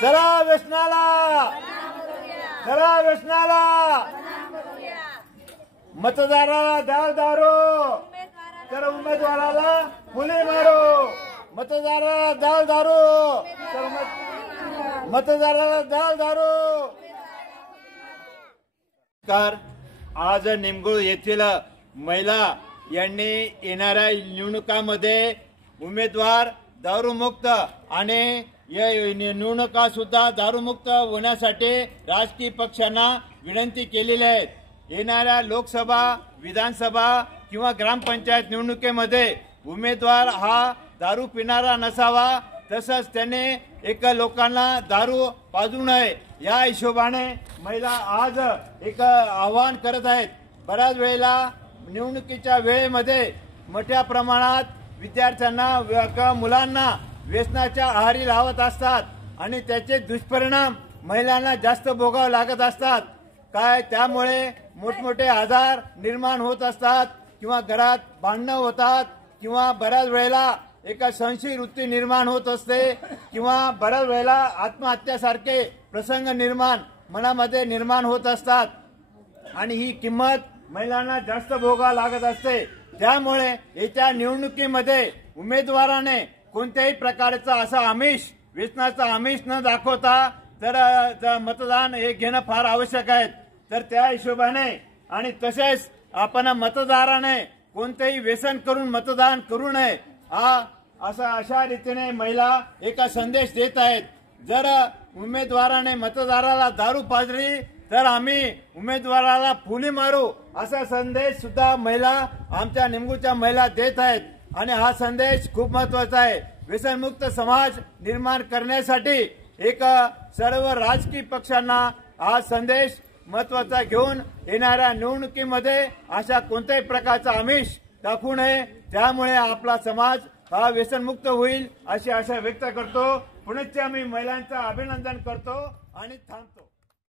चला व्यसनाला, चला व्यसनाला, मतदाराला द्याल दारू, तर उमेदवाराला फुले मारो, मतदाराला द्याल दारू, तर मतदाराला द्याल दारू। आज निमगुळ येथील महिला यांनी येणाऱ्या निवडणुकांमध्ये उमेदवार दारूमुक्त आणि या निवडणुका सुद्धा दारूमुक्त होण्यासाठी राजकीय पक्षांना विनंती केलेली आहे। येणाऱ्या लोकसभा, विधानसभा किंवा ग्रामपंचायत निवडणुकीमध्ये उमेदवार हा दारू पिणारा नसावा, तसंच त्याने एक लोकांना दारू पाजू नये या हिशोबाने महिला आज एक आवाहन करत आहेत। बऱ्याच वेळेला निवडणुकीच्या वेळेमध्ये मोठ्या प्रमाणात विद्यार्थ्यांना मुलांना व्यसनाच्या आहारी लावत असतात आणि त्याचे दुष्परिणाम महिलांना जास्त भोगावे लागत असतात। काय त्यामुळे मोठमोठे आजार निर्माण होत असतात किंवा घरात भांडणं होतात किंवा बऱ्याच वेळेला एका संशय वृत्ती निर्माण होत असते किंवा बऱ्याच वेळेला आत्महत्यासारखे प्रसंग मनामध्ये निर्माण होत असतात आणि ही किंमत महिलांना जास्त भोगावी लागत असते। त्यामुळे येत्या निवडणुकीमध्ये उमेदवाराने कोणत्याही प्रकारचा असा व्यसनाचा आमिष न दाखवता तर मतदान हे घेणं फार आवश्यक आहे। तर त्या हिशोबाने आणि तसेच आपण मतदाराने कोणतेही व्यसन करून मतदान करू नये अशा रीतीने महिला एक संदेश देत आहेत। जर उमेदवाराने मतदाराला दारू पाजली तर आम्ही उमेदवाराला फुली मारू असा संदेश सुद्धा महिला आमच्या निमगुळच्या महिला देत आहेत आणि हा संदेश खूप महत्त्वाचा आहे। व्यसनमुक्त समाज निर्माण करण्यासाठी एक सर्व राजकीय पक्षांना हा संदेश महत्त्वाचा घेऊन येणाऱ्या निवडणुकीमध्ये अशा कोणत्याही प्रकारचा आमिष दाखवू नये, त्यामुळे आपला समाज हा व्यसनमुक्त होईल अशी आशा व्यक्त करतो। पुनश्च मी महिलांचं अभिनंदन करतो आणि थांबतो।